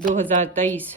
2023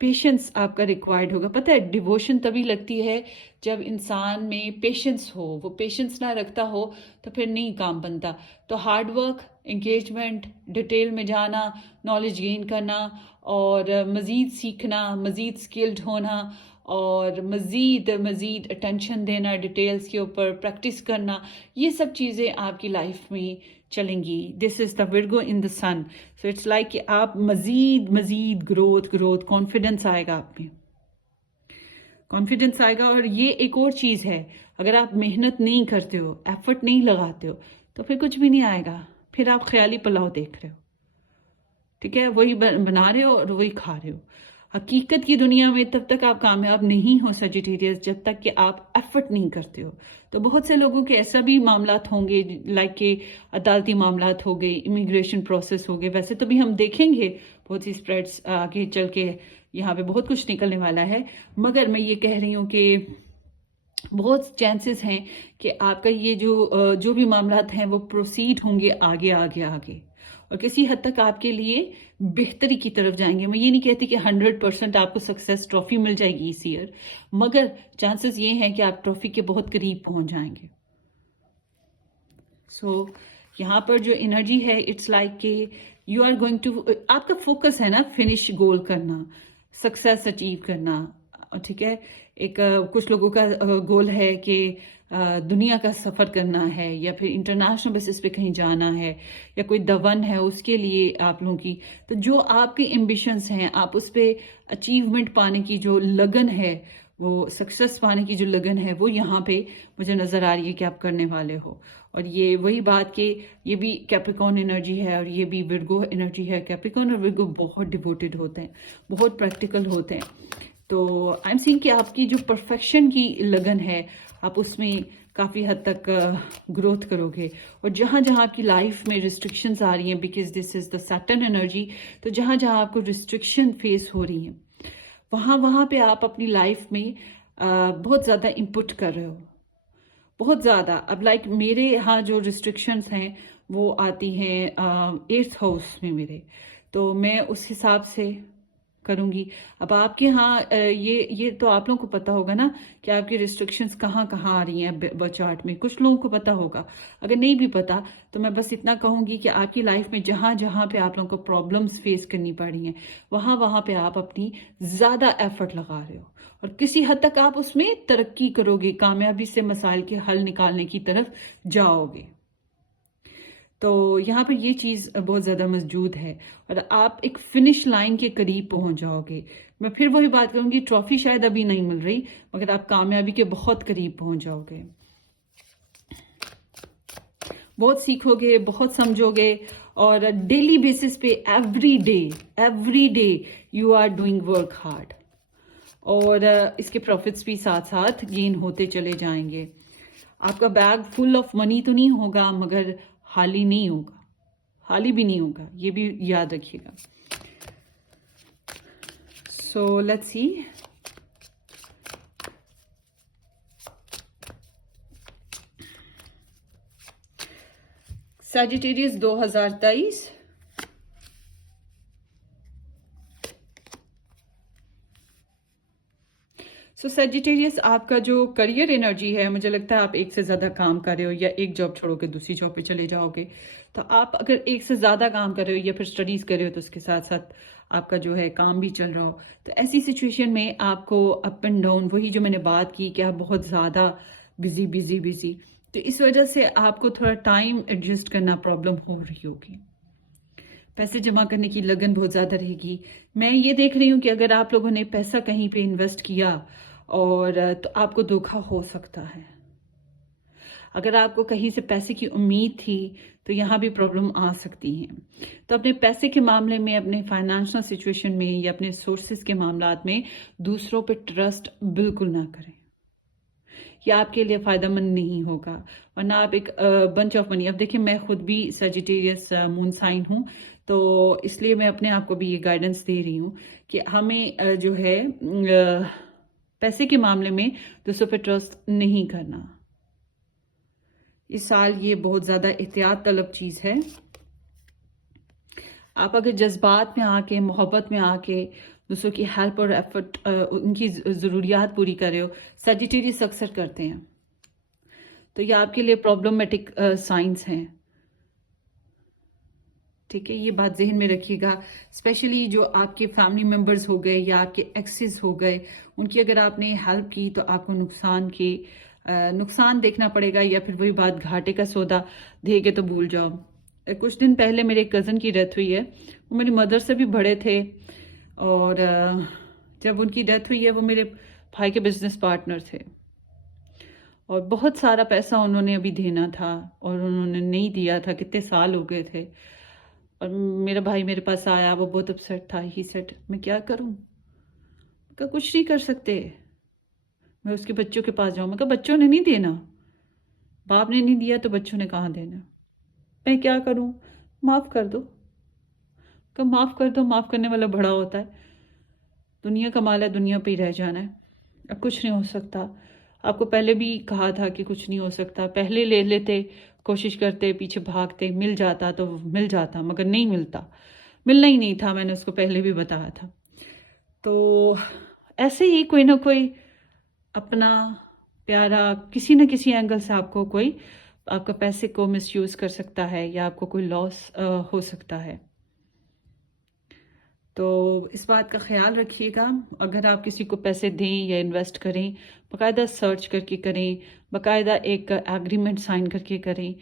patience آپ کا required ہوگا. پتہ ہے ڈیووشن تبھی لگتی ہے جب انسان میں پیشنس ہو. وہ پیشنس نہ رکھتا ہو تو پھر نہیں کام بنتا. تو ہارڈ ورک، انگیجمنٹ، ڈیٹیل میں جانا، نالج گین کرنا، اور مزید سیکھنا، مزید اسکلڈ ہونا، اور مزید اٹینشن دینا ڈیٹیلز کے اوپر، پریکٹس کرنا، یہ سب چیزیں آپ کی لائف میں چلیں گی. This is the Virgo in the sun. So it's like کہ آپ مزید گروتھ کانفیڈنس آئے گا آپ میں، کانفیڈنس آئے گا. اور یہ ایک اور چیز ہے، اگر آپ محنت نہیں کرتے ہو، ایفرٹ نہیں لگاتے ہو، تو پھر کچھ بھی نہیں آئے گا. پھر آپ خیالی پلاؤ دیکھ رہے ہو، ٹھیک ہے، وہی بنا رہے ہو اور وہی کھا رہے ہو. حقیقت کی دنیا میں تب تک آپ کامیاب نہیں ہو سیجیٹیریس جب تک کہ آپ ایفرٹ نہیں کرتے ہو. تو بہت سے لوگوں کے ایسا بھی معاملات ہوں گے، لائک کہ عدالتی معاملات ہو گئے، امیگریشن پروسیس ہو گئے. ویسے تو بھی ہم دیکھیں گے بہت سی اسپریڈس آگے چل کے، یہاں پہ بہت کچھ نکلنے والا ہے. مگر میں یہ کہہ رہی ہوں کہ بہت چانسز ہیں کہ آپ کا یہ جو بھی معاملات ہیں وہ پروسیڈ ہوں گے آگے آگے آگے، اور کسی حد تک آپ کے لیے بہتری کی طرف جائیں گے. میں یہ نہیں کہتی کہ 100% آپ کو سکسیس ٹرافی مل جائے گی اس ایئر، مگر چانسز یہ ہیں کہ آپ ٹرافی کے بہت قریب پہنچ جائیں گے. سو یہاں پر جو انرجی ہے، اٹس لائک کہ یو آر گوئنگ ٹو، آپ کا فوکس ہے نا فنش گول کرنا، سکسیس اچیو کرنا، ٹھیک ہے. ایک کچھ لوگوں کا گول ہے کہ دنیا کا سفر کرنا ہے، یا پھر انٹرنیشنل بیسس پہ کہیں جانا ہے، یا کوئی دون ہے اس کے لیے آپ لوگوں کی. تو جو آپ کی ایمبیشنز ہیں، آپ اس پہ اچیومنٹ پانے کی جو لگن ہے، وہ سکسیس پانے کی جو لگن ہے، وہ یہاں پہ مجھے نظر آ رہی ہے کہ آپ کرنے والے ہو. اور یہ وہی بات کہ یہ بھی کیپریکارن انرجی ہے اور یہ بھی ورگو انرجی ہے. کیپریکارن اور ورگو بہت ڈیووٹیڈ ہوتے ہیں، بہت پریکٹیکل ہوتے ہیں. تو آئی ایم سینگ کہ آپ کی جو پرفیکشن کی لگن ہے، آپ اس میں کافی حد تک گروتھ کرو گے. اور جہاں جہاں آپ کی لائف میں ریسٹرکشنز آ رہی ہیں، because this is the Saturn energy, تو جہاں جہاں آپ کو ریسٹرکشن فیس ہو رہی ہیں، وہاں پہ آپ اپنی لائف میں بہت زیادہ انپٹ کر رہے ہو، بہت زیادہ. اب لائک میرے ہاں جو ریسٹرکشنز ہیں وہ آتی ہیں 8th ہاؤس میں میرے، تو میں اس حساب سے کروں گی. اب آپ کے ہاں یہ تو آپ لوگوں کو پتا ہوگا نا کہ آپ کی ریسٹرکشنز کہاں کہاں آ رہی ہیں چارٹ میں. کچھ لوگوں کو پتا ہوگا، اگر نہیں بھی پتا تو میں بس اتنا کہوں گی کہ آپ کی لائف میں جہاں جہاں پہ آپ لوگوں کو پرابلمز فیس کرنی پڑ رہی ہیں، وہاں پہ آپ اپنی زیادہ ایفرٹ لگا رہے ہو، اور کسی حد تک آپ اس میں ترقی کرو گے، کامیابی سے مسائل کے حل نکالنے کی طرف جاؤ گے. تو یہاں پر یہ چیز بہت زیادہ موجود ہے، اور آپ ایک فنش لائن کے قریب پہنچ جاؤ گے. میں پھر وہی بات کروں گی، ٹرافی شاید ابھی نہیں مل رہی، مگر آپ کامیابی کے بہت قریب پہنچ جاؤ گے. بہت سیکھو گے، بہت سمجھو گے، اور ڈیلی بیسس پہ every day you are doing work hard. اور اس کے پروفٹس بھی ساتھ ساتھ گین ہوتے چلے جائیں گے. آپ کا بیگ فل آف منی تو نہیں ہوگا، مگر خالی نہیں ہوگا، خالی بھی نہیں ہوگا، یہ بھی یاد رکھیے گا. So let's see. Sagittarius 2023، so Sagittarius آپ کا جو کریئر انرجی ہے، مجھے لگتا ہے آپ ایک سے زیادہ کام کر رہے ہو، یا ایک جاب چھوڑو کے دوسری جاب پہ چلے جاؤ گے. تو آپ اگر ایک سے زیادہ کام کر رہے ہو یا پھر اسٹڈیز کر رہے ہو، تو اس کے ساتھ ساتھ آپ کا جو ہے کام بھی چل رہا ہو، تو ایسی سچویشن میں آپ کو اپ اینڈ ڈاؤن، وہی جو میں نے بات کی کہ آپ بہت زیادہ بزی، تو اس وجہ سے آپ کو تھوڑا ٹائم ایڈجسٹ کرنا پرابلم ہو رہی ہوگی. پیسے جمع کرنے کی لگن بہت زیادہ رہے گی. میں یہ دیکھ رہی ہوں کہ اگر آپ لوگوں نے پیسہ کہیں پہ انویسٹ کیا اور تو آپ کو دھوکا ہو سکتا ہے. اگر آپ کو کہیں سے پیسے کی امید تھی تو یہاں بھی پرابلم آ سکتی ہیں. تو اپنے پیسے کے معاملے میں، اپنے فائنانشل سچویشن میں، یا اپنے سورسز کے معاملات میں دوسروں پہ ٹرسٹ بالکل نہ کریں. یہ آپ کے لیے فائدہ مند نہیں ہوگا، ورنہ آپ ایک بنچ آف منی. اب دیکھیں، میں خود بھی سیجیٹیریس مون سائن ہوں، تو اس لیے میں اپنے آپ کو بھی یہ گائیڈنس دے رہی ہوں کہ ہمیں جو ہے پیسے کے معاملے میں دوسروں پہ ٹرسٹ نہیں کرنا. اس سال یہ بہت زیادہ احتیاط طلب چیز ہے. آپ اگر جذبات میں آ کے، محبت میں آ کے دوسروں کی ہیلپ اور ایفرٹ ان کی ضروریات پوری کر رہے ہو. سیجیٹیریس اکثر کرتے ہیں، تو یہ آپ کے لیے پرابلمٹک سائنس ہیں. ٹھیک ہے، یہ بات ذہن میں رکھیے گا. اسپیشلی جو آپ کے فیملی ممبرز ہو گئے یا آپ کے ایکسز ہو گئے، ان کی اگر آپ نے ہیلپ کی تو آپ کو نقصان دیکھنا پڑے گا، یا پھر وہی بات گھاٹے کا سودا دے کے تو بھول جاؤ. کچھ دن پہلے میرے کزن کی ڈیتھ ہوئی ہے. وہ میری مدر سے بھی بڑے تھے، اور جب ان کی ڈیتھ ہوئی ہے وہ میرے بھائی کے بزنس پارٹنر تھے، اور بہت سارا پیسہ انہوں نے ابھی دینا تھا اور انہوں نے نہیں دیا تھا. کتنے سال ہو گئے تھے. اور میرا بھائی میرے پاس آیا، وہ بہت اپسیٹ تھا. ہی سیٹ میں کیا کروں؟ کہا کچھ نہیں کر سکتے. میں اس کے بچوں کے پاس جاؤں؟ میں کہا بچوں نے نہیں دینا، باپ نے نہیں دیا تو بچوں نے کہاں دینا. میں کیا کروں؟ معاف کر دو. کہ معاف کر دو، معاف کرنے والا بڑا ہوتا ہے. دنیا کا مال ہے، دنیا پہ ہی رہ جانا ہے. اب کچھ نہیں ہو سکتا. آپ کو پہلے بھی کہا تھا کہ کچھ نہیں ہو سکتا. پہلے لے لیتے، کوشش کرتے، پیچھے بھاگتے، مل جاتا تو مل جاتا، مگر نہیں ملتا. ملنا ہی نہیں تھا. میں نے اس کو پہلے بھی بتایا تھا. تو ایسے ہی کوئی نہ کوئی اپنا پیارا کسی نہ کسی اینگل سے آپ کو کوئی آپ کا پیسے کو مس یوز کر سکتا ہے، یا آپ کو کوئی لاس ہو سکتا ہے. تو اس بات کا خیال رکھیے گا. اگر آپ کسی کو پیسے دیں یا انویسٹ کریں، باقاعدہ سرچ کر کے کریں، باقاعدہ ایک ایگریمنٹ سائن کر کے کریں.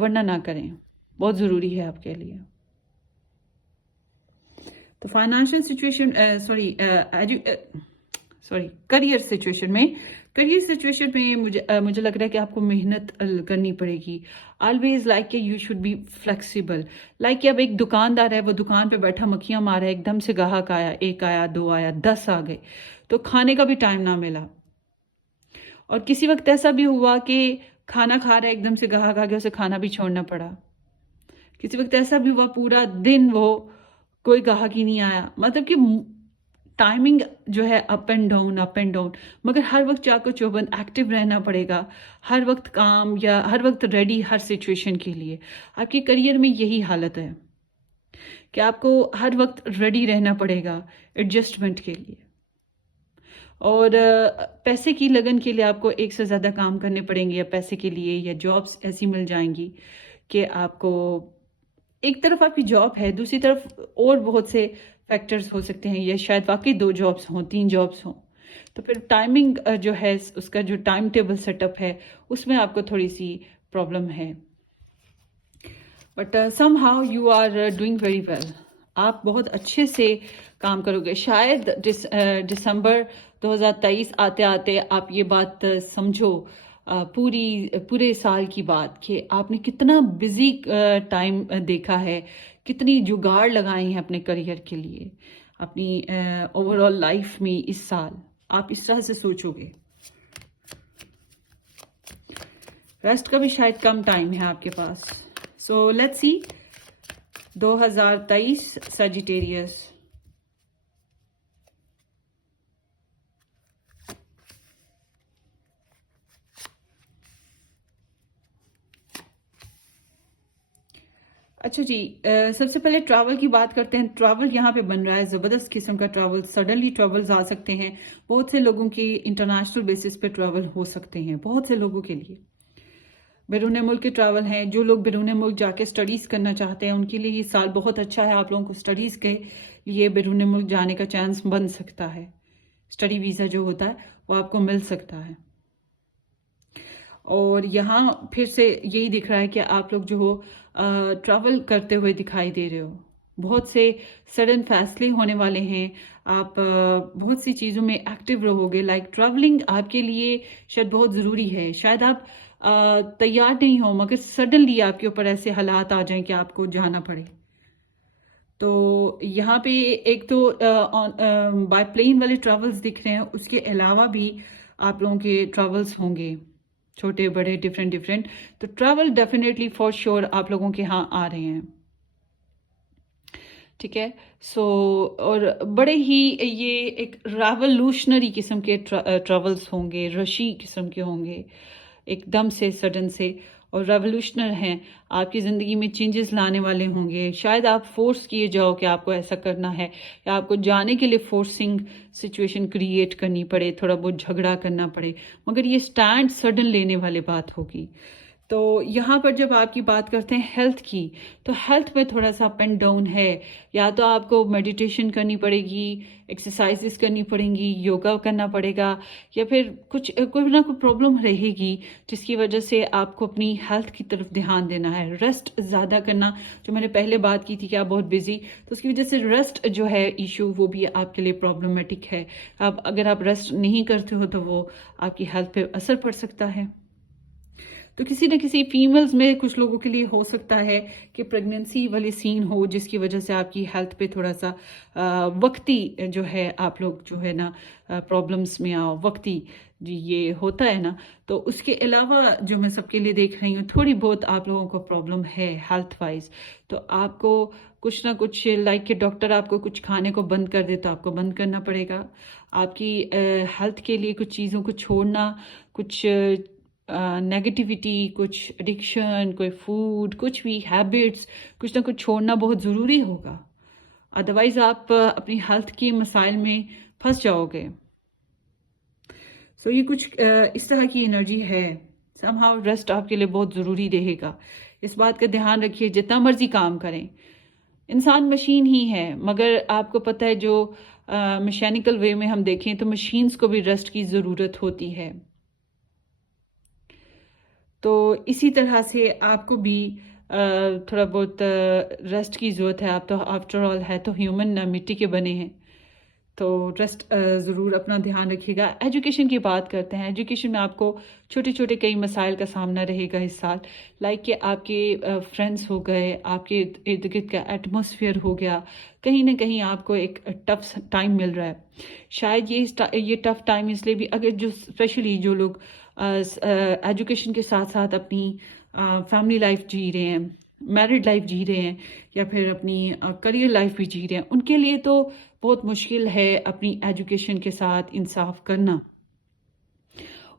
ورنہ نہ کریں. بہت ضروری ہے آپ کے لیے. تو فائنانشیل سچویشن کریئر سچویشن میں مجھے لگ رہا ہے کہ آپ کو محنت کرنی پڑے گی. آلویز لائک کہ you should be flexible. Like کہ اب ایک دکاندار ہے، وہ دکان پہ بیٹھا مکھیاں مارا ہے، ایک دم سے گاہک آیا، 1 آیا، 2 آیا، 10 آ گئے، تو کھانے کا بھی ٹائم نہ ملا. اور کسی وقت ایسا بھی ہوا کہ کھانا کھا رہا ہے، ایک دم سے گاہک آ گیا، اسے کھانا بھی چھوڑنا پڑا. کسی وقت ایسا بھی ہوا پورا دن وہ کوئی گاہک ہی نہیں آیا. مطلب کہ ٹائمنگ جو ہے اپ اینڈ ڈاؤن. مگر ہر وقت چاقو چوبند ایکٹیو رہنا پڑے گا. ہر وقت کام یا ہر وقت ریڈی ہر سچویشن کے لیے. آپ کے کریئر میں یہی حالت ہے کہ آپ کو ہر وقت ریڈی رہنا پڑے گا ایڈجسٹمنٹ کے لیے. اور پیسے کی لگن کے لیے آپ کو ایک سے زیادہ کام کرنے پڑیں گے، یا پیسے کے لیے، یا جابس ایسی مل جائیں گی کہ آپ کو ایک طرف آپ کی جاب ہے، دوسری طرف اور بہت سے فیکٹرز ہو سکتے ہیں، یا شاید واقعی 2 جابس ہوں، 3 جابس ہوں. تو پھر ٹائمنگ جو ہے، اس کا جو ٹائم ٹیبل سیٹ اپ ہے، اس میں آپ کو تھوڑی سی پرابلم ہے. But somehow you are doing very well. آپ بہت اچھے سے کام کرو گے. شاید دسمبر 2023 آتے آتے آپ یہ بات سمجھو، پورے سال کی بات، کہ آپ نے کتنا بزی ٹائم دیکھا ہے، کتنی جگاڑ لگائی ہیں اپنے کریئر کے لیے، اپنی اوور آل لائف میں. اس سال آپ اس طرح سے سوچو گے. ریسٹ کا بھی شاید کم ٹائم ہے آپ کے پاس. سو لیٹس سی 2023 سیجیٹیریس. اچھا جی، سب سے پہلے ٹریول کی بات کرتے ہیں. ٹریول یہاں پہ بن رہا ہے زبردست قسم کا ٹریول. سڈنلی ٹریولز آ سکتے ہیں. بہت سے لوگوں کے انٹرنیشنل بیسس پہ ٹریول ہو سکتے ہیں، بہت سے لوگوں کے لیے. بیرون ملک کے ٹریول ہیں. جو لوگ بیرون ملک جا کے سٹڈیز کرنا چاہتے ہیں، ان کے لیے یہ سال بہت اچھا ہے. آپ لوگوں کو سٹڈیز کے لیے بیرون ملک جانے کا چانس بن سکتا ہے. سٹڈی ویزا جو ہوتا ہے وہ آپ کو مل سکتا ہے. اور یہاں پھر سے یہی دکھ رہا ہے کہ آپ لوگ جو ہو ٹریول کرتے ہوئے دکھائی دے رہے ہو. بہت سے سڈن فیصلے ہونے والے ہیں. آپ بہت سی چیزوں میں ایکٹیو رہو گے. لائک ٹریولنگ آپ کے لیے شاید بہت ضروری ہے. شاید آپ تیار نہیں ہو، مگر سڈنلی آپ کے اوپر ایسے حالات آ جائیں کہ آپ کو جانا پڑے. تو یہاں پہ ایک تو بائی پلین والے ٹریولز دکھ رہے ہیں. اس کے علاوہ بھی آپ لوگوں کے ٹریولز ہوں گے، چھوٹے بڑے ڈیفرنٹ. تو ٹریول ڈیفینیٹلی فار شیور آپ لوگوں کے ہاں آ رہے ہیں. ٹھیک ہے. سو اور بڑے ہی یہ ایک ریولوشنری قسم کے ٹریولز ہوں گے، رشی قسم کے ہوں گے، ایک دم سے سڈن سے. اور ریولوشنر ہیں، آپ کی زندگی میں چینجز لانے والے ہوں گے. شاید آپ فورس کیے جاؤ کہ آپ کو ایسا کرنا ہے، یا آپ کو جانے کے لیے فورسنگ سچویشن کریٹ کرنی پڑے، تھوڑا بہت جھگڑا کرنا پڑے، مگر یہ سٹینڈ سڈن لینے والی بات ہوگی. تو یہاں پر جب آپ کی بات کرتے ہیں ہیلتھ کی، تو ہیلتھ میں تھوڑا سا اپ اینڈ ڈاؤن ہے. یا تو آپ کو میڈیٹیشن کرنی پڑے گی، ایکسرسائزز کرنی پڑیں گی، یوگا کرنا پڑے گا، یا پھر کوئی نہ کوئی پرابلم رہے گی جس کی وجہ سے آپ کو اپنی ہیلتھ کی طرف دھیان دینا ہے. ریسٹ زیادہ کرنا، جو میں نے پہلے بات کی تھی کہ آپ بہت بزی، تو اس کی وجہ سے ریسٹ جو ہے ایشو، وہ بھی آپ کے لیے پرابلمٹک ہے. اگر آپ ریسٹ نہیں کرتے ہو تو وہ آپ کی ہیلتھ پہ اثر پڑ سکتا ہے. تو کسی نہ کسی فیمیلز میں کچھ لوگوں کے لیے ہو سکتا ہے کہ پریگننسی والی سین ہو، جس کی وجہ سے آپ کی ہیلتھ پہ تھوڑا سا وقتی جو ہے آپ لوگ جو ہے نا پرابلمس میں آؤ، وقتی یہ ہوتا ہے نا. تو اس کے علاوہ جو میں سب کے لیے دیکھ رہی ہوں، تھوڑی بہت آپ لوگوں کو پرابلم ہے ہیلتھ وائز، تو آپ کو کچھ نہ کچھ لائک کہ ڈاکٹر آپ کو کچھ کھانے کو بند کر دے تو آپ کو بند کرنا پڑے گا. آپ کی ہیلتھ کے لیے کچھ چیزوں کو چھوڑنا، کچھ نیگیٹیوٹی، کچھ ایڈکشن، کوئی فوڈ، کچھ بھی ہیبٹس، کچھ نہ کچھ چھوڑنا بہت ضروری ہوگا. ادروائز آپ اپنی ہیلتھ کے مسائل میں پھنس جاؤ گے. سو یہ کچھ اس طرح کی انرجی ہے. سم ہاؤ ریسٹ آپ کے لیے بہت ضروری رہے گا. اس بات کا دھیان رکھیے، جتنا مرضی کام کریں، انسان مشین ہی ہے، مگر آپ کو پتہ ہے جو میکینیکل وے میں ہم دیکھیں تو مشینز کو بھی ریسٹ کی ضرورت ہوتی ہے. تو اسی طرح سے آپ کو بھی تھوڑا بہت ریسٹ کی ضرورت ہے. آپ تو آفٹر آل ہے تو ہیومن، مٹی کے بنے ہیں، تو ریسٹ ضرور اپنا دھیان رکھیے گا. ایجوکیشن کی بات کرتے ہیں. ایجوکیشن میں آپ کو چھوٹے چھوٹے کئی مسائل کا سامنا رہے گا اس سال، لائک کہ آپ کے فرینڈس ہو گئے، آپ کے ارد گرد کا ایٹماسفیئر ہو گیا، کہیں نہ کہیں آپ کو ایک ٹف ٹائم مل رہا ہے. شاید یہ ٹف ٹائم اس لیے بھی، اگر جو اسپیشلی جو لوگ ایجوکیشن کے ساتھ ساتھ اپنی فیملی لائف جی رہے ہیں، میرڈ لائف جی رہے ہیں، یا پھر اپنی کریئر لائف بھی جی رہے ہیں، ان کے لیے تو بہت مشکل ہے اپنی ایجوکیشن کے ساتھ انصاف کرنا.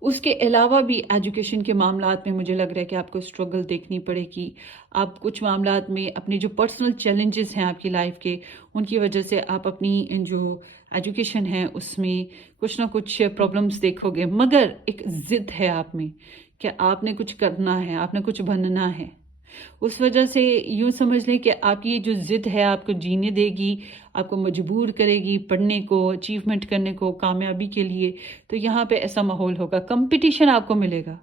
اس کے علاوہ بھی ایجوکیشن کے معاملات میں مجھے لگ رہا ہے کہ آپ کو اسٹرگل دیکھنی پڑے گی. آپ کچھ معاملات میں اپنے جو پرسنل چیلنجز ہیں آپ کی لائف کے، ان کی وجہ سے آپ اپنی جو ایجوکیشن ہے اس میں کچھ نہ کچھ پرابلمس دیکھو گے. مگر ایک ضد ہے آپ میں کہ آپ نے کچھ کرنا ہے، آپ نے کچھ بننا ہے. اس وجہ سے یوں سمجھ لیں کہ آپ کی جو ضد ہے آپ کو جینے دے گی، آپ کو مجبور کرے گی پڑھنے کو، اچیومنٹ کرنے کو، کامیابی کے لیے. تو یہاں پہ ایسا ماحول ہوگا، کمپٹیشن آپ کو ملے گا،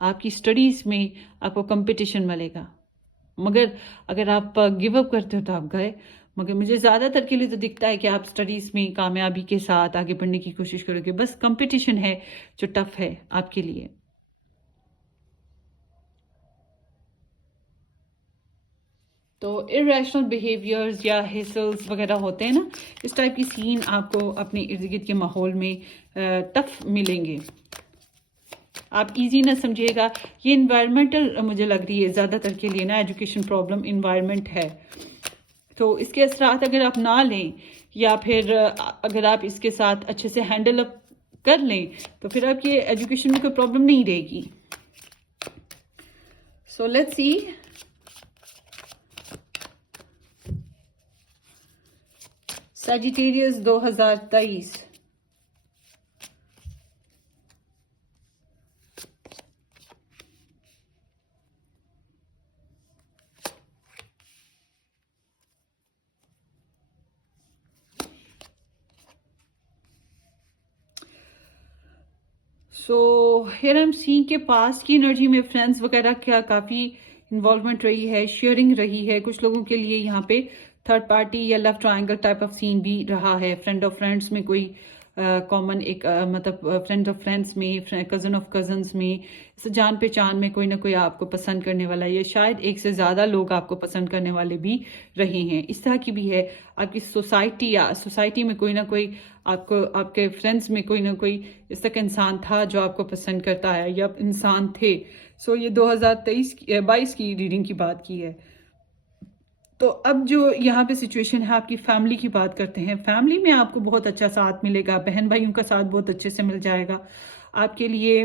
آپ کی سٹڈیز میں آپ کو کمپٹیشن ملے گا. مگر اگر آپ گیو اپ کرتے ہو تو آپ گئے. مگر مجھے زیادہ تر کے لیے تو دکھتا ہے کہ آپ سٹڈیز میں کامیابی کے ساتھ آگے بڑھنے کی کوشش کرو گے. بس کمپٹیشن ہے جو ٹف ہے آپ کے لیے. تو irrational behaviors یا ہیسلز وغیرہ ہوتے ہیں نا، اس ٹائپ کی سین آپ کو اپنے ارد گرد کے ماحول میں ٹف ملیں گے. آپ ایزی نہ سمجھیے گا. یہ انوائرمنٹل مجھے لگ رہی ہے زیادہ تر کے لیے نا، ایجوکیشن پرابلم انوائرمنٹ ہے. تو اس کے اثرات اگر آپ نہ لیں، یا پھر اگر آپ اس کے ساتھ اچھے سے ہینڈل اپ کر لیں، تو پھر آپ کی ایجوکیشن میں کوئی پرابلم نہیں رہے گی. So let's see. Sagittarius 2023. So here M C کے پاس کی انرجی میں فرینڈس وغیرہ کیا کافی انوالومنٹ رہی ہے، شیئرنگ رہی ہے. کچھ لوگوں کے لیے یہاں پہ تھرڈ پارٹی یا لو ٹرائنگل ٹائپ آف سین بھی رہا ہے. فرینڈ آف فرینڈس میں کوئی کامن ایک مطلب فرینڈ آف فرینڈس میں، کزن آف کزنس میں، جان پہچان میں کوئی نہ کوئی آپ کو پسند کرنے والا، یا شاید ایک سے زیادہ لوگ آپ کو پسند کرنے والے بھی رہے ہیں. اس طرح کی بھی ہے. آپ کی سوسائٹی یا سوسائٹی میں کوئی نہ کوئی آپ کے فرینڈس میں کوئی نہ کوئی اس تک انسان تھا جو آپ کو پسند کرتا ہے، یا انسان تھے. سو یہ 2022 کی ریڈنگ کی بات کی ہے. تو اب جو یہاں پہ سچویشن ہے، آپ کی فیملی کی بات کرتے ہیں. فیملی میں آپ کو بہت اچھا ساتھ ملے گا، بہن بھائیوں کا ساتھ بہت اچھے سے مل جائے گا. آپ کے لیے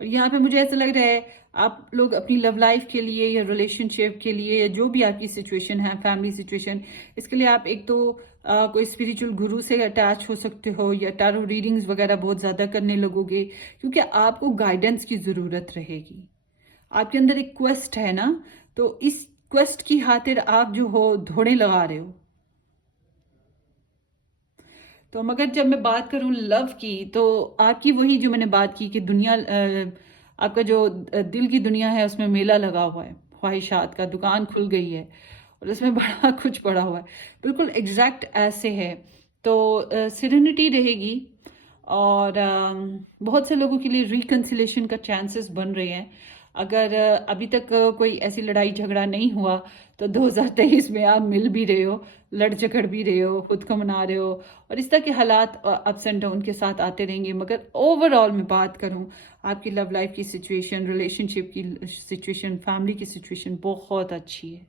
اور یہاں پہ مجھے ایسا لگ رہا ہے آپ لوگ اپنی لو لائف کے لیے یا ریلیشن شپ کے لیے یا جو بھی آپ کی سچویشن ہے، فیملی سچویشن، اس کے لیے آپ ایک تو کوئی اسپریچول گرو سے اٹیچ ہو سکتے ہو، یا ٹیرو ریڈنگز وغیرہ بہت زیادہ کرنے لگو گے، کیونکہ آپ کو گائیڈنس کی ضرورت رہے گی. آپ کے اندر ایک کویسٹ ہے نا، تو اس کویسٹ کی خاطر آپ جو ہو دھوڑے لگا رہے ہو. تو مگر جب میں بات کروں لو کی، تو آپ کی وہی جو میں نے بات کی کہ دنیا، آپ کا جو دل کی دنیا ہے اس میں میلہ لگا ہوا ہے، خواہشات کا دکان کھل گئی ہے اور اس میں بڑا کچھ پڑا ہوا ہے. بالکل ایگزیکٹ ایسے ہے. تو سیرینٹی رہے گی، اور بہت سے لوگوں کے لیے ریکنسیلیشن کا چانسز بن رہے ہیں. اگر ابھی تک کوئی ایسی لڑائی جھگڑا نہیں ہوا تو 2023 میں آپ مل بھی رہے ہو، لڑ جھگڑ بھی رہے ہو، خود کو منا رہے ہو، اور اس طرح کے حالات اپس اینڈ ڈاؤن کے ساتھ آتے رہیں گے. مگر اوور آل میں بات کروں، آپ کی لو لائف کی سچویشن، ریلیشن شپ کی سچویشن، فیملی کی سچویشن بہت اچھی ہے،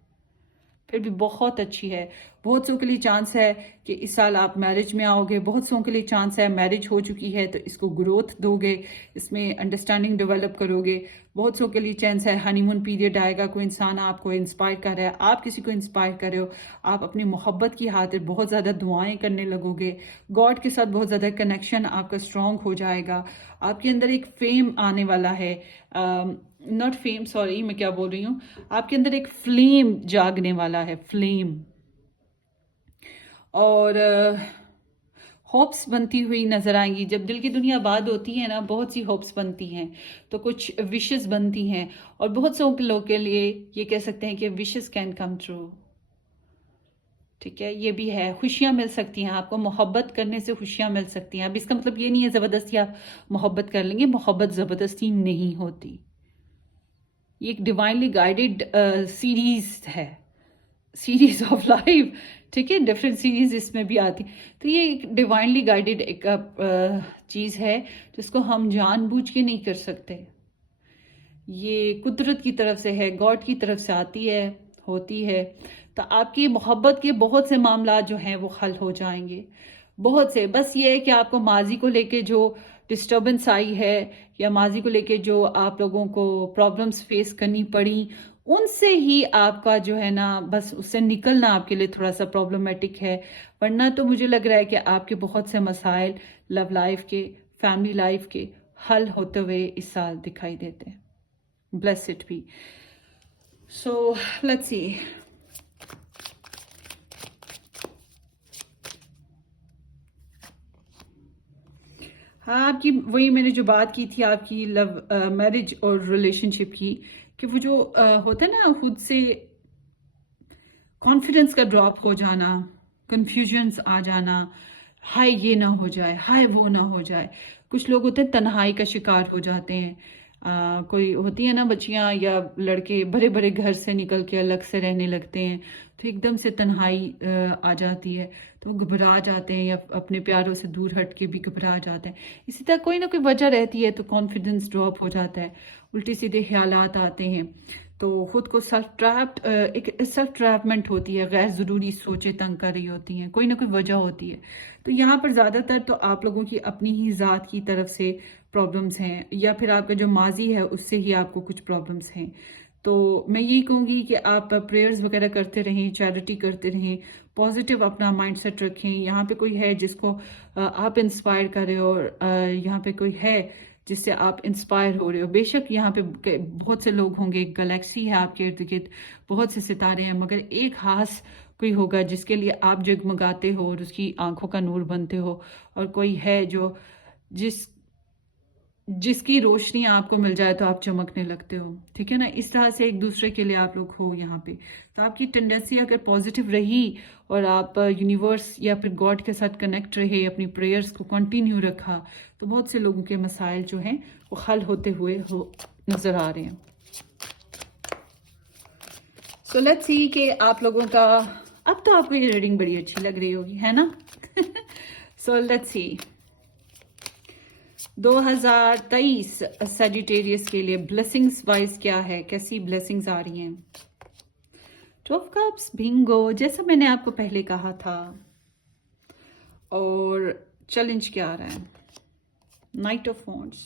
پھر بھی بہت اچھی ہے. بہت سو کے لیے چانس ہے کہ اس سال آپ میرج میں آؤ گے، بہت سو کے لیے چانس ہے میرج ہو چکی ہے تو اس کو گروتھ دو گے، اس میں انڈرسٹینڈنگ ڈیولپ کرو گے. بہت سو کے لیے چانس ہے ہنی مون پیریڈ آئے گا، کوئی انسان آپ کو انسپائر کر رہا ہے، آپ کسی کو انسپائر کر رہے ہو، آپ اپنی محبت کی خاطر بہت زیادہ دعائیں کرنے لگو گے. گاڈ کے ساتھ بہت زیادہ کنیکشن آپ کا اسٹرانگ ہو جائے گا. آپ کے اندر ایک فیم آنے والا ہے، ناٹ فیم، سوری میں کیا بول رہی ہوں، آپ کے اندر ایک فلیم جاگنے والا ہے، فلیم. اور ہوپس بنتی ہوئی نظر آئیں گی. جب دل کی دنیا آباد ہوتی ہے نا، بہت سی ہوپس بنتی ہیں، تو کچھ وشز بنتی ہیں، اور بہت سے لوگ کے لیے یہ کہہ سکتے ہیں کہ وشز کین کم ٹرو. ٹھیک ہے، یہ بھی ہے. خوشیاں مل سکتی ہیں آپ کو، محبت کرنے سے خوشیاں مل سکتی ہیں. اب اس کا مطلب یہ نہیں ہے زبردستی آپ محبت کر لیں گے، محبت زبردستی نہیں ہوتی. یہ ایک ڈیوائنلی گائیڈڈ سیریز ہے، سیریز آف لائف. ٹھیک ہے، ڈفرینٹ سیریز اس میں بھی آتی. تو یہ ایک ڈیوائنلی گائیڈڈ ایک چیز ہے جس کو ہم جان بوجھ کے نہیں کر سکتے. یہ قدرت کی طرف سے ہے، گاڈ کی طرف سے آتی ہے، ہوتی ہے. تو آپ کی محبت کے بہت سے معاملات جو ہیں وہ حل ہو جائیں گے، بہت سے. بس یہ ہے کہ آپ کو ماضی کو لے کے جو ڈسٹربنس آئی ہے، یا ماضی کو لے کے جو آپ لوگوں کو پرابلمس فیس کرنی پڑی، ان سے ہی آپ کا جو ہے نا، بس اس سے نکلنا آپ کے لیے تھوڑا سا پرابلمٹک ہے. ورنہ تو مجھے لگ رہا ہے کہ آپ کے بہت سے مسائل لو لائف کے، فیملی لائف کے حل ہوتے ہوئے اس سال دکھائی دیتے ہیں. Bless it be. So let's see. ہاں، آپ کی وہی میں نے جو بات کی تھی آپ کی لو میرج اور ریلیشن شپ کی، کہ وہ جو ہوتا ہے نا خود سے کانفیڈنس کا ڈراپ ہو جانا، کنفیوژنس آ جانا، ہائے یہ نہ ہو جائے، ہائے وہ نہ ہو جائے. کچھ لوگ ہوتے ہیں تنہائی کا شکار ہو جاتے ہیں. کوئی ہوتی ہے نا بچیاں یا لڑکے بڑے بڑے گھر سے نکل کے الگ سے رہنے لگتے ہیں، تو ایک دم سے تنہائی آ جاتی ہے، تو وہ گھبرا جاتے ہیں، یا اپنے پیاروں سے دور ہٹ کے بھی گھبرا جاتے ہیں. اسی طرح کوئی نہ کوئی وجہ رہتی ہے تو کانفیڈنس ڈراپ ہو جاتا ہے، الٹی سیدھے خیالات آتے ہیں. تو خود کو ایک سیلف ٹریپمنٹ ہوتی ہے، غیر ضروری سوچیں تنگ کر رہی ہوتی ہیں، کوئی نہ کوئی وجہ ہوتی ہے. تو یہاں پر زیادہ تر تو آپ لوگوں کی اپنی ہی ذات کی طرف سے پرابلمس ہیں، یا پھر آپ کا جو ماضی ہے اس سے ہی آپ کو کچھ پرابلمس ہیں. تو میں یہی کہوں گی کہ آپ پریئرز وغیرہ کرتے رہیں، چیریٹی کرتے رہیں، پازیٹیو اپنا مائنڈ سیٹ رکھیں. یہاں پہ کوئی ہے جس کو آپ انسپائر کر رہے ہو، اور یہاں پہ کوئی ہے جس سے آپ انسپائر ہو رہے ہو. بے شک یہاں پہ بہت سے لوگ ہوں گے، ایک گلیکسی ہے آپ کے ارد گرد، بہت سے ستارے ہیں، مگر ایک خاص کوئی ہوگا جس کے لیے آپ جگمگاتے ہو اور اس کی آنکھوں کا نور بنتے ہو. اور کوئی ہے جو جس کی روشنی آپ کو مل جائے تو آپ چمکنے لگتے ہو. ٹھیک ہے نا، اس طرح سے ایک دوسرے کے لیے آپ لوگ ہو یہاں پہ. تو آپ کی ٹینڈنسی اگر پازیٹیو رہی اور آپ یونیورس یا پھر گاڈ کے ساتھ کنیکٹ رہے، اپنی پریئرز کو کنٹینیو رکھا، تو بہت سے لوگوں کے مسائل جو ہیں وہ حل ہوتے ہوئے نظر آ رہے ہیں. سو لیٹس سی کہ آپ لوگوں کا اب تو آپ کو یہ ریڈنگ بڑی اچھی لگ رہی ہوگی، ہے نا. سو لیٹس سی 2023 سیجیٹیریس کے لیے بلیسنگز وائز کیا ہے، کیسی بلیسنگز آ رہی ہیں. 12 کپس، بنگو، جیسا میں نے آپ کو پہلے کہا تھا. اور چیلنج کیا آ رہا ہے، نائٹ آف وانڈس،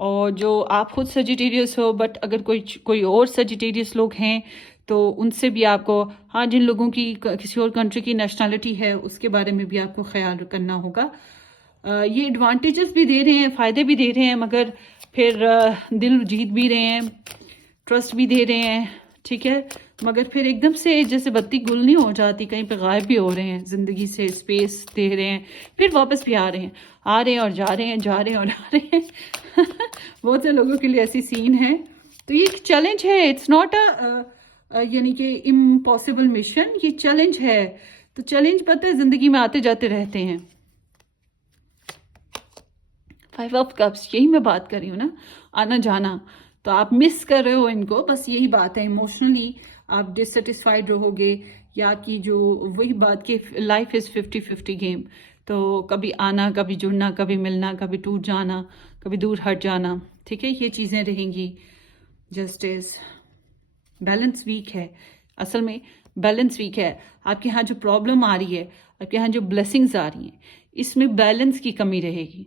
اور جو آپ خود سیجیٹیریس ہو بٹ اگر کوئی اور سیجیٹیریس لوگ ہیں تو ان سے بھی آپ کو، ہاں جن لوگوں کی کسی اور کنٹری کی نیشنلٹی ہے اس کے بارے میں بھی آپ کو خیال کرنا ہوگا. یہ ایڈوانٹیجز بھی دے رہے ہیں، فائدے بھی دے رہے ہیں، مگر پھر دل جیت بھی رہے ہیں، ٹرسٹ بھی دے رہے ہیں، ٹھیک ہے، مگر پھر ایک دم سے جیسے بتی گل نہیں ہو جاتی، کہیں پہ غائب بھی ہو رہے ہیں، زندگی سے اسپیس دے رہے ہیں، پھر واپس بھی آ رہے ہیں اور جا رہے ہیں، جا رہے ہیں اور آ رہے ہیں. بہت سے لوگوں کے لیے ایسی سین ہے. تو یہ ایک چیلنج ہے، اٹس ناٹ یعنی کہ امپاسبل مشن، یہ چیلنج ہے. تو چیلنج پتہ ہے زندگی میں آتے جاتے رہتے ہیں. 5 آف کپس، یہی میں بات کر رہی ہوں نا، آنا جانا. تو آپ مس کر رہے ہو ان کو، بس یہی بات ہے. ایموشنلی آپ ڈسسیٹسفائیڈ رہو گے، یا کہ جو وہی بات کہ لائف از 50-50 گیم. تو کبھی آنا، کبھی جڑنا، کبھی ملنا، کبھی ٹوٹ جانا، کبھی دور ہٹ جانا، ٹھیک ہے، یہ چیزیں رہیں گی. جسٹس بیلنس ویک ہے، اصل میں بیلنس ویک ہے. آپ کے ہاں جو پرابلم آ رہی ہے، آپ کے ہاں جو بلیسنگز آ رہی ہیں، اس میں بیلنس کی کمی رہے گی.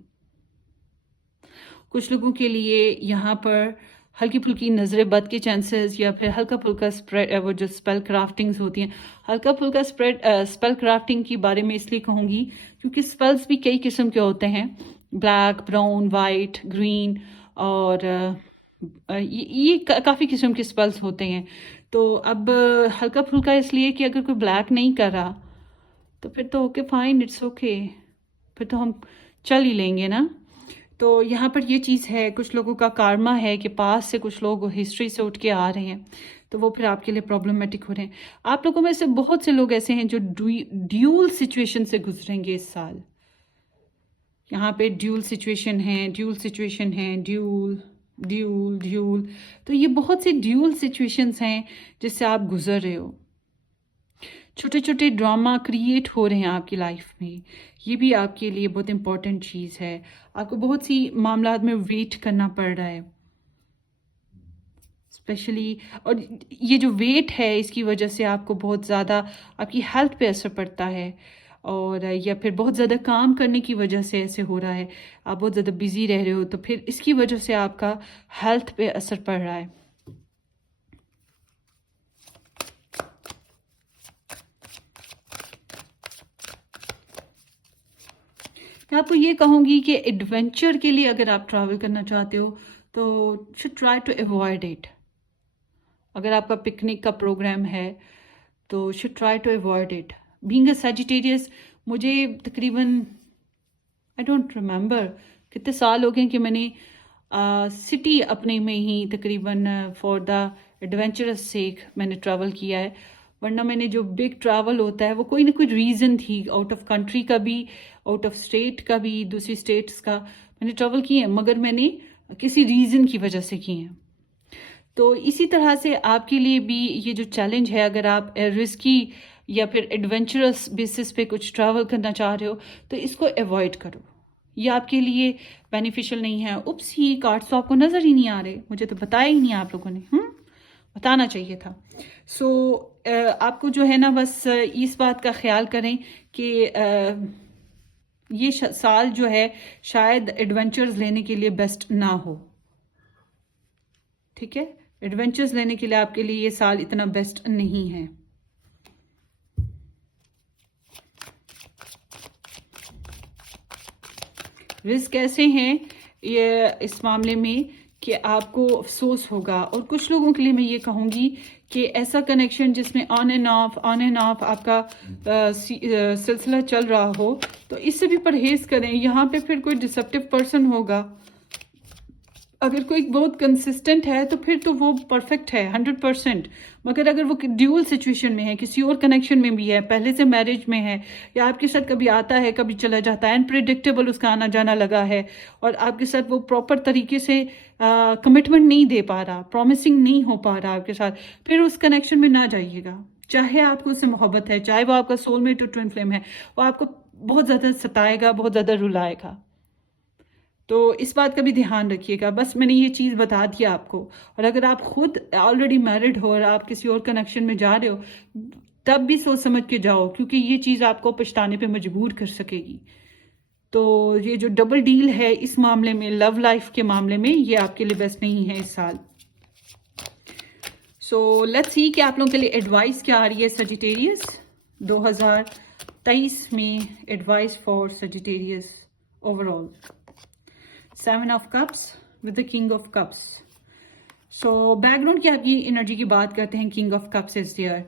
کچھ لوگوں کے لیے یہاں پر ہلکی پھلکی نظر بد کے چانسز، یا پھر ہلکا پھلکا وہ جو اسپیل کرافٹنگز ہوتی ہیں، ہلکا پھلکا اسپیل کرافٹنگ کے بارے میں اس لیے کہوں گی کیونکہ اسپیلس بھی کئی قسم کے ہوتے ہیں، بلیک، براؤن، وائٹ، گرین، اور یہ کافی قسم کے اسپیلس ہوتے ہیں. تو اب ہلکا پھلکا اس لیے کہ اگر کوئی بلیک نہیں کر رہا تو پھر تو اوکے، فائن، اٹس اوکے، پھر تو ہم چل ہی لیں گے نا. تو یہاں پر یہ چیز ہے، کچھ لوگوں کا کارما ہے کہ پاس سے کچھ لوگ ہسٹری سے اٹھ کے آ رہے ہیں، تو وہ پھر آپ کے لیے پرابلمٹک ہو رہے ہیں. آپ لوگوں میں سے بہت سے لوگ ایسے ہیں جو ڈیول سچویشن سے گزریں گے اس سال. یہاں پہ ڈیول سچویشن ہے، ڈیول. تو یہ بہت سی ڈیول سچویشنز ہیں جس سے آپ گزر رہے ہو. چھوٹے چھوٹے ڈراما کریٹ ہو رہے ہیں آپ کی لائف میں، یہ بھی آپ کے لیے بہت امپورٹنٹ چیز ہے. آپ کو بہت سی معاملات میں ویٹ کرنا پڑ رہا ہے اسپیشلی، اور یہ جو ویٹ ہے اس کی وجہ سے آپ کو بہت زیادہ آپ کی ہیلتھ پہ اثر پڑتا ہے، اور یا پھر بہت زیادہ کام کرنے کی وجہ سے ایسے ہو رہا ہے. آپ بہت زیادہ بزی رہ رہے ہو تو پھر اس کی وجہ سے آپ کا ہیلتھ پہ اثر پڑ رہا ہے. میں آپ کو یہ کہوں گی کہ ایڈونچر کے لیے اگر آپ ٹریول کرنا چاہتے ہو تو should try to avoid it. اگر آپ کا پکنک کا پروگرام ہے تو should try to avoid it. Being a Sagittarius, مجھے تقریباً آئی ڈونٹ ریممبر کتنے سال ہو گئے کہ میں نے سٹی اپنے میں ہی تقریباً فار دا ایڈونچرس سیک میں نے ٹریول کیا ہے. ورنہ میں نے جو بگ ٹریول ہوتا ہے وہ کوئی نہ کوئی ریزن تھی، آؤٹ آف کنٹری کا بھی، آؤٹ آف اسٹیٹ کا بھی، دوسری اسٹیٹس کا میں نے ٹریول کیے ہیں، مگر میں نے کسی ریزن کی وجہ سے کیے ہیں. تو اسی طرح سے آپ کے لیے بھی یہ جو چیلنج ہے، اگر آپ رسکی یا پھر ایڈونچرس بیسس پہ کچھ ٹریول کرنا چاہ رہے ہو تو اس کو ایوائڈ کرو. یہ آپ کے لیے بینیفیشل نہیں ہے. اپس ہی کارڈس تو آپ کو نظر ہی نہیں آ رہے، مجھے تو بتایا ہی نہیں آپ لوگوں نے، بتانا چاہیے تھا. سو آپ کو جو ہے نا بس اس بات کا خیال کریں کہ یہ سال جو ہے شاید ایڈونچرز لینے کے لیے بیسٹ نہ ہو. ٹھیک ہے، ایڈونچرز لینے کے لیے آپ کے لیے یہ سال اتنا بیسٹ نہیں ہے. رزق ایسے ہیں یہ اس معاملے میں کہ آپ کو افسوس ہوگا. اور کچھ لوگوں کے لیے میں یہ کہوں گی کہ ایسا کنیکشن جس میں آن اینڈ آف آپ کا سلسلہ چل رہا ہو تو اس سے بھی پرہیز کریں. یہاں پہ پھر کوئی ڈسپٹیو پرسن ہوگا، اگر کوئی بہت کنسسٹنٹ ہے تو پھر تو وہ پرفیکٹ ہے 100%. مگر اگر وہ ڈیول سچویشن میں ہے، کسی اور کنیکشن میں بھی ہے، پہلے سے میرج میں ہے، یا آپ کے ساتھ کبھی آتا ہے کبھی چلا جاتا ہے، انپریڈکٹیبل اس کا آنا جانا لگا ہے، اور آپ کے ساتھ وہ پراپر طریقے سے کمٹمنٹ نہیں دے پا رہا، پرومسنگ نہیں ہو پا رہا آپ کے ساتھ، پھر اس کنیکشن میں نہ جائیے گا. چاہے آپ کو اس سے محبت ہے، چاہے وہ آپ کا سول میٹ اور ٹوین فلیم ہے، وہ آپ کو بہت زیادہ ستائے گا، بہت زیادہ رلائے گا. تو اس بات کا بھی دھیان رکھیے گا. بس میں نے یہ چیز بتا دیا آپ کو. اور اگر آپ خود آلریڈی میرڈ ہو اور آپ کسی اور کنیکشن میں جا رہے ہو تب بھی سوچ سمجھ کے جاؤ، کیونکہ یہ چیز آپ کو پچھتانے پہ مجبور کر سکے گی. تو یہ جو ڈبل ڈیل ہے اس معاملے میں، لو لائف کے معاملے میں، یہ آپ کے لیے بیسٹ نہیں ہے اس سال. سو لیٹس سی کہ آپ لوگوں کے لیے ایڈوائس کیا آ رہی ہے سیجیٹیریس 2023 میں. Advice for Sagittarius over all. 7 of cups with the king of cups. So back ground کی آپ کی انرجی کی بات کرتے ہیں. King of cups is there.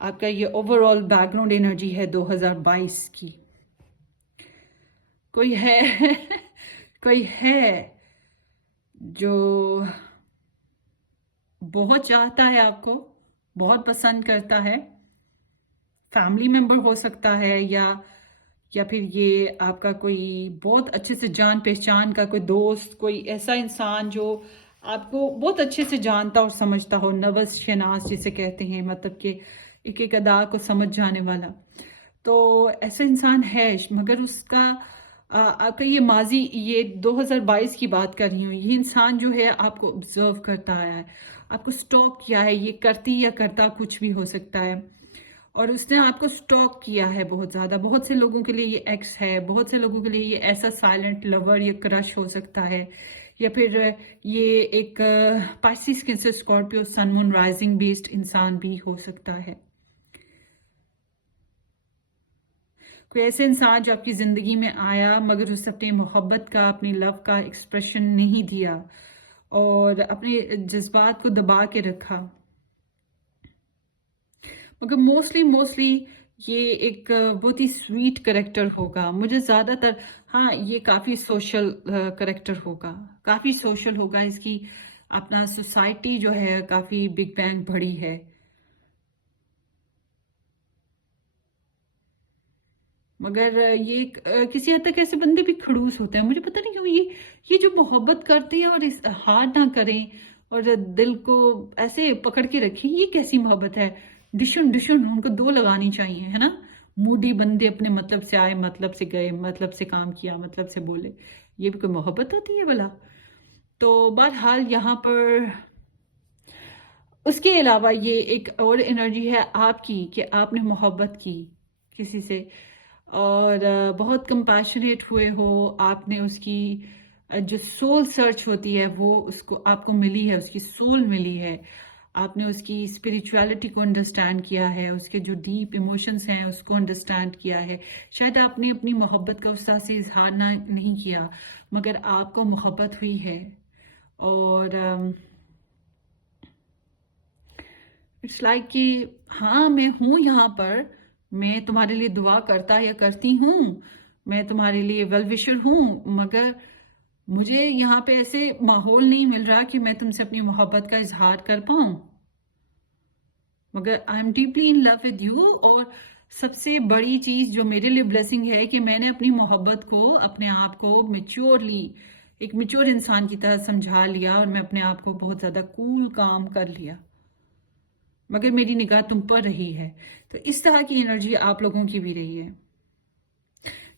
آپ کا یہ over all back ground energy ہے 2022 کی. کوئی ہے کوئی ہے جو بہت چاہتا ہے آپ کو، بہت پسند کرتا ہے. فیملی ممبر ہو سکتا ہے یا پھر یہ آپ کا کوئی بہت اچھے سے جان پہچان کا کوئی دوست، کوئی ایسا انسان جو آپ کو بہت اچھے سے جانتا اور سمجھتا ہو. نوس شناس جسے کہتے ہیں، مطلب کہ ایک ایک ادا کو سمجھ جانے والا. تو ایسا انسان ہے، مگر اس کا آپ کا یہ ماضی، یہ 2022 کی بات کر رہی ہوں، یہ انسان جو ہے آپ کو آبزرو کرتا آیا ہے، آپ کو سٹاک کیا ہے. یہ کرتی یا کرتا کچھ بھی ہو سکتا ہے، اور اس نے آپ کو سٹاک کیا ہے بہت زیادہ. بہت سے لوگوں کے لیے یہ ایکس ہے، بہت سے لوگوں کے لیے یہ ایسا سائلنٹ لور یا کرش ہو سکتا ہے، یا پھر یہ ایک پائسس کینسر اسکارپیو سن مون رائزنگ بیسڈ انسان بھی ہو سکتا ہے. کوئی ایسے انسان جو آپ کی زندگی میں آیا مگر اس اپنے محبت کا، اپنی لو کا ایکسپریشن نہیں دیا اور اپنے جذبات کو دبا کے رکھا. مگر موسٹلی یہ ایک بہت ہی سویٹ کریکٹر ہوگا. مجھے زیادہ تر ہاں یہ کافی سوشل کریکٹر ہوگا، کافی سوشل ہوگا. اس کی اپنا سوسائٹی جو ہے کافی بگ بینگ بڑی ہے. مگر یہ کسی حد تک ایسے بندے بھی خڑوس ہوتے ہیں. مجھے پتہ نہیں کیوں یہ جو محبت کرتے ہیں اور اظہار نہ کریں اور دل کو ایسے پکڑ کے رکھیں، یہ کیسی محبت ہے؟ ڈشن ان کو دو لگانی چاہیے، ہے نا. موڈی بندے اپنے مطلب سے آئے، مطلب سے گئے، مطلب سے کام کیا، مطلب سے بولے. یہ بھی کوئی محبت ہوتی ہے بھلا؟ تو بہرحال یہاں پر اس کے علاوہ یہ ایک اور انرجی ہے آپ کی کہ آپ نے محبت کی کسی سے اور بہت کمپیشنیٹ ہوئے ہو. آپ نے اس کی جو سول سرچ ہوتی ہے وہ اس کو آپ کو ملی ہے، اس کی سول ملی ہے. آپ نے اس کی اسپریچویلٹی کو انڈرسٹینڈ کیا ہے، اس کے جو ڈیپ ایموشنز ہیں اس کو انڈرسٹینڈ کیا ہے. شاید آپ نے اپنی محبت کا اس طرح سے اظہار نہیں کیا، مگر آپ کو محبت ہوئی ہے. اور اٹس لائک کہ ہاں میں ہوں یہاں پر، میں تمہارے لیے دعا کرتا یا کرتی ہوں، میں تمہارے لیے ویل وشر ہوں، مگر مجھے یہاں پہ ایسے ماحول نہیں مل رہا کہ میں تم سے اپنی محبت کا اظہار کر پاؤں. مگر I am deeply in love with you. اور سب سے بڑی چیز جو میرے لیے بلیسنگ ہے کہ میں نے اپنی محبت کو، اپنے آپ کو میچورلی ایک میچور انسان کی طرح سمجھا لیا اور میں اپنے آپ کو بہت زیادہ کول کام کر لیا. مگر میری نگاہ تم پر رہی ہے. تو اس طرح کی انرجی آپ لوگوں کی بھی رہی ہے.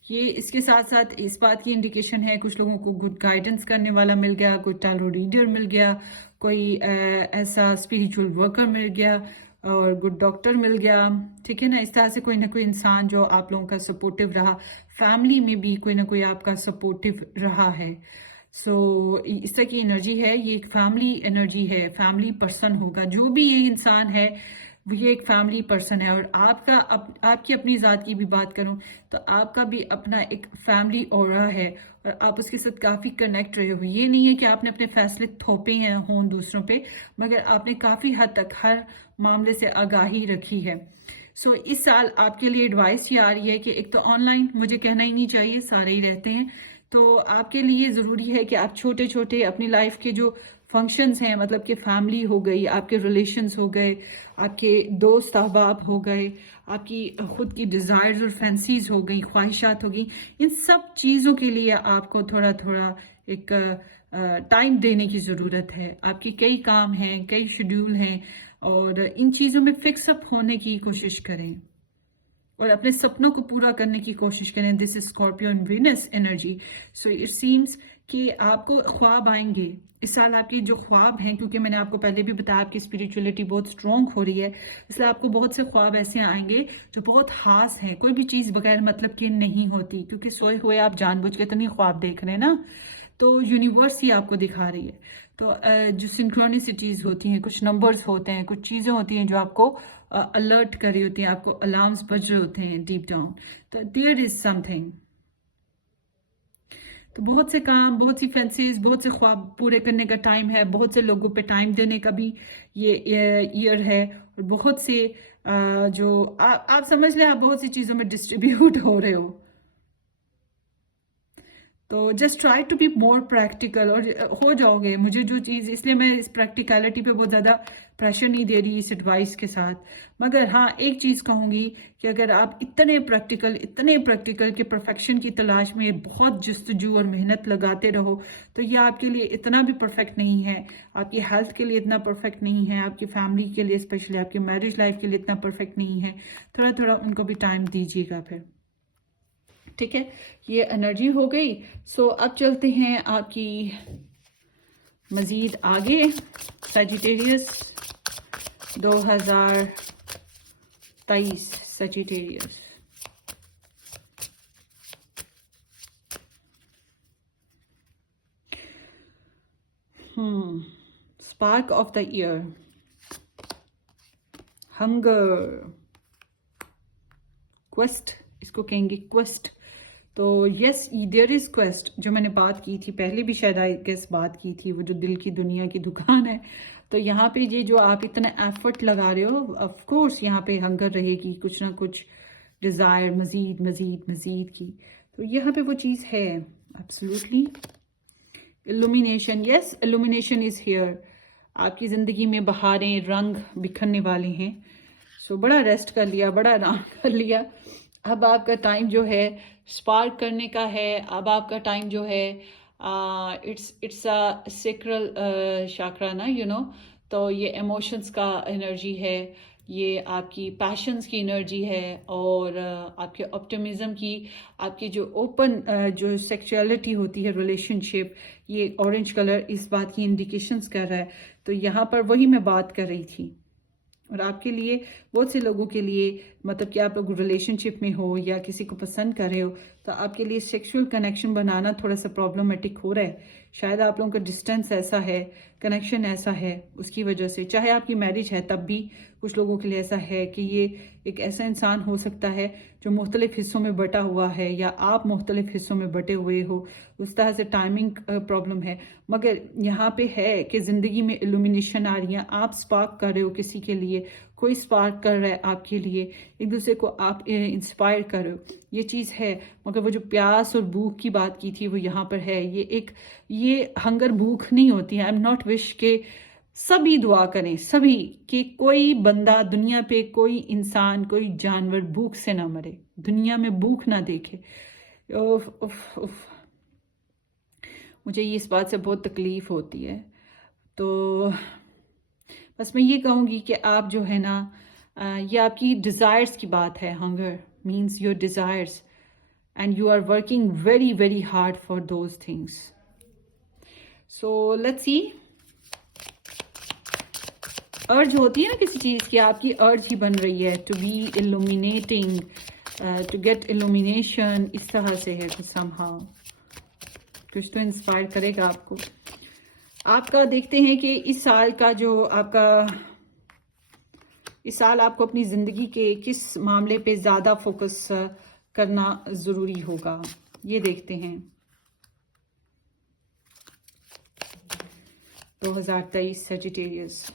یہ اس کے ساتھ ساتھ اس بات کی انڈیکیشن ہے کچھ لوگوں کو گڈ گائیڈنس کرنے والا مل گیا، کوئی ٹیرو ریڈر مل گیا، کوئی ایسا اسپریچول ورکر مل گیا اور گڈ ڈاکٹر مل گیا. ٹھیک ہے نا. اس طرح سے کوئی نہ کوئی انسان جو آپ لوگوں کا سپورٹیو رہا. فیملی میں بھی کوئی نہ کوئی آپ کا سپورٹیو رہا ہے. سو اس طرح کی انرجی ہے. یہ ایک فیملی انرجی ہے، فیملی پرسن ہوگا. جو بھی یہ انسان ہے وہ یہ ایک فیملی پرسن ہے. اور آپ کی اپنی ذات کی بھی بات کروں تو آپ کا بھی اپنا ایک فیملی اورا ہے اور آپ اس کے ساتھ کافی کنیکٹ رہے ہو. یہ نہیں ہے کہ آپ نے اپنے فیصلے تھوپے ہیں ہوں دوسروں پہ، مگر آپ نے کافی حد تک ہر معاملے سے آگاہی رکھی ہے. سو اس سال آپ کے لیے ایڈوائس یہ آ رہی ہے کہ ایک تو آن لائن مجھے کہنا ہی نہیں چاہیے، سارے ہی رہتے ہیں. تو آپ کے لیے ضروری ہے کہ آپ چھوٹے چھوٹے اپنی لائف کے جو فنکشنز ہیں، مطلب کہ فیملی ہو گئی، آپ کے ریلیشنز ہو گئے، آپ کے دوست احباب ہو گئے، آپ کی خود کی ڈیزائرز اور فینسیز ہو گئی، خواہشات ہو گئی، ان سب چیزوں کے لیے آپ کو تھوڑا تھوڑا ایک ٹائم دینے کی ضرورت ہے. آپ کے کئی کام ہیں، کئی شیڈیول ہیں اور ان چیزوں میں فکس اپ ہونے کی کوشش کریں اور اپنے سپنوں کو پورا کرنے کی کوشش کریں. This is Scorpio and Venus energy. So it seems کہ آپ کو خواب آئیں گے اس سال. آپ کی جو خواب ہیں، کیونکہ میں نے آپ کو پہلے بھی بتایا آپ کی اسپریچولیٹی بہت اسٹرانگ ہو رہی ہے، اس لیے آپ کو بہت سے خواب ایسے آئیں گے جو بہت خاص ہیں. کوئی بھی چیز بغیر مطلب کی نہیں ہوتی، کیونکہ سوئے ہوئے آپ جان بوجھ کے تو نہیں خواب دیکھ رہے ہیں نا، تو یونیورس ہی آپ کو دکھا رہی ہے. تو جو سنکرونیسٹیز ہوتی ہیں، کچھ نمبرز ہوتے ہیں، کچھ چیزیں ہوتی ہیں جو آپ کو الرٹ کر رہی ہوتی ہیں، آپ کو الارمز بج رہے ہوتے ہیں ڈیپ ڈاؤن. تو دیئر از سم تھنگ. تو بہت سے کام، بہت سی فینسیز، بہت سے خواب پورے کرنے کا ٹائم ہے. بہت سے لوگوں پہ ٹائم دینے کا بھی یہ ایئر ہے. اور بہت سے جو آپ سمجھ لیں، آپ بہت سی چیزوں میں ڈسٹریبیوٹ ہو رہے ہو. تو just try to be more practical, اور ہو جاؤ گے. مجھے جو چیز، اس لیے میں اس پریکٹیکلٹی پہ بہت زیادہ پریشر نہیں دے رہی اس ایڈوائس کے ساتھ. مگر ہاں ایک چیز کہوں گی کہ اگر آپ اتنے پریکٹیکل کہ پرفیکشن کی تلاش میں بہت جستجو اور محنت لگاتے رہو، تو یہ آپ کے لیے اتنا بھی پرفیکٹ نہیں ہے. آپ کی ہیلتھ کے لیے اتنا پرفیکٹ نہیں ہے، آپ کی فیملی کے لیے، اسپیشلی آپ کی میرج لائف کے لیے اتنا پرفیکٹ نہیں ہے. تھوڑا تھوڑا ان کو بھی ٹائم دیجیے گا پھر. ٹھیک ہے، یہ انرجی ہو گئی. سو اب چلتے ہیں آپ کی مزید آگے. Sagittarius 2023 Sagittarius. Spark of the year, hunger, quest, اس کو کہیں گے کویسٹ. تو یس دیر از کویسٹ، جو میں نے بات کی تھی پہلے بھی، شاید آئی گیس بات کی تھی، وہ جو دل کی دنیا کی دکان ہے. تو یہاں پہ یہ جو آپ اتنا ایفرٹ لگا رہے ہو، آف کورس یہاں پہ ہنگر رہے گی، کچھ نہ کچھ ڈیزائر، مزید مزید مزید کی. تو یہاں پہ وہ چیز ہے. Absolutely. illumination، yes illumination is here. آپ کی زندگی میں بہاریں، رنگ بکھرنے والے ہیں. سو بڑا ریسٹ کر لیا، بڑا آرام کر لیا. اب آپ کا ٹائم جو ہے اسپارک کرنے کا ہے. اب آپ کا ٹائم جو ہے اٹس سیکرل شاکرا نا، تو یہ ایموشنس کا انرجی ہے، یہ آپ کی پیشنس کی انرجی ہے، اور آپ کے آپٹیمزم کی، آپ کی جو اوپن جو سیکچولیٹی ہوتی ہے ریلیشن شپ، یہ اورنج کلر اس بات کی انڈیکیشنز کر رہا ہے. تو یہاں پر وہی میں بات کر رہی تھی. اور آپ کے لیے، بہت سے لوگوں کے لیے، مطلب کہ آپ لوگ ریلیشن شپ میں ہو یا کسی کو پسند کر رہے ہو، تو آپ کے لیے سیکشول کنیکشن بنانا تھوڑا سا پرابلمٹک ہو رہا ہے. شاید آپ لوگوں کا ڈسٹینس ایسا ہے، کنیکشن ایسا ہے، اس کی وجہ سے. چاہے آپ کی میرج ہے تب بھی کچھ لوگوں کے لیے ایسا ہے کہ یہ ایک ایسا انسان ہو سکتا ہے جو مختلف حصوں میں بٹا ہوا ہے، یا آپ مختلف حصوں میں بٹے ہوئے ہو. اس طرح سے ٹائمنگ پرابلم ہے. مگر یہاں پہ ہے کہ زندگی میں illumination آ رہی ہے. آپ سپارک کر رہے ہو کسی کے لیے، کوئی سپارک کر رہا ہے آپ کے لیے، ایک دوسرے کو آپ انسپائر کر رہے ہو. یہ چیز ہے. مگر وہ جو پیاس اور بھوک کی بات کی تھی وہ یہاں پر ہے. یہ ہنگر بھوک نہیں ہوتی ہے. آئی ایم ناٹ وش کہ سبھی دعا کریں، سبھی، کہ کوئی بندہ دنیا پہ، کوئی انسان، کوئی جانور بھوک سے نہ مرے، دنیا میں بھوک نہ دیکھے. اوف اوف اوف. مجھے اس بات سے بہت تکلیف ہوتی ہے. تو بس میں یہ کہوں گی کہ آپ جو ہے نا، یہ آپ کی ڈیزائرز کی بات ہے. Hunger means your desires, and you are working very very hard for those things. So let's see. Urge ہوتی ہے نا کسی چیز کی، آپ کی ارج ہی بن رہی ہے to be illuminating, to get illumination. اس طرح سے ہے کچھ somehow. کچھ تو انسپائر کرے گا آپ کو. آپ کا دیکھتے ہیں کہ اس سال کا جو آپ کا، اس سال آپ کو اپنی زندگی کے کس معاملے پہ زیادہ فوکس کرنا ضروری ہوگا، یہ دیکھتے ہیں. 2023 سیجیٹیریس.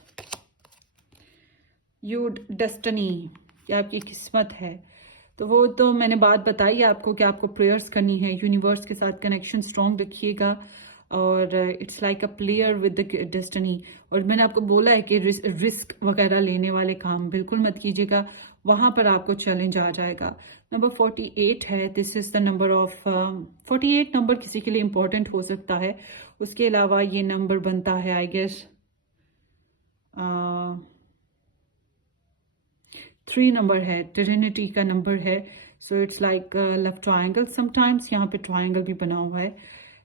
یور ڈیسٹنی، کہ آپ کی قسمت ہے. تو وہ تو میں نے بات بتائی آپ کو کہ آپ کو پریئرز کرنی ہے، یونیورس کے ساتھ کنیکشن سٹرونگ رکھیے گا. اور it's like a player with the destiny. اور میں نے آپ کو بولا ہے کہ رسک وغیرہ لینے والے کام بالکل مت کیجیے گا، وہاں پر آپ کو چیلنج آ جائے گا. نمبر 48 ہے. دس is the number of 48. Number کسی کے لیے امپورٹنٹ ہو سکتا ہے. اس کے علاوہ یہ نمبر بنتا ہے آئی گیس 3 نمبر ہے، ٹرینٹی کا نمبر ہے. So it's like left triangle. Sometimes یہاں پہ ٹرائنگل بھی بنا ہوا ہے.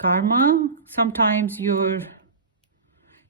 karma, sometimes your,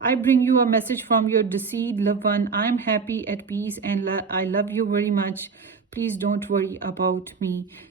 I bring you a message from your deceased loved one. I am happy, at peace, and I love you very much. Please don't worry about me.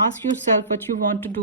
ask yourself what you want to do.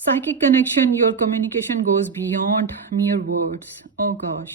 Psychic connection, your communication goes beyond mere words. Oh gosh.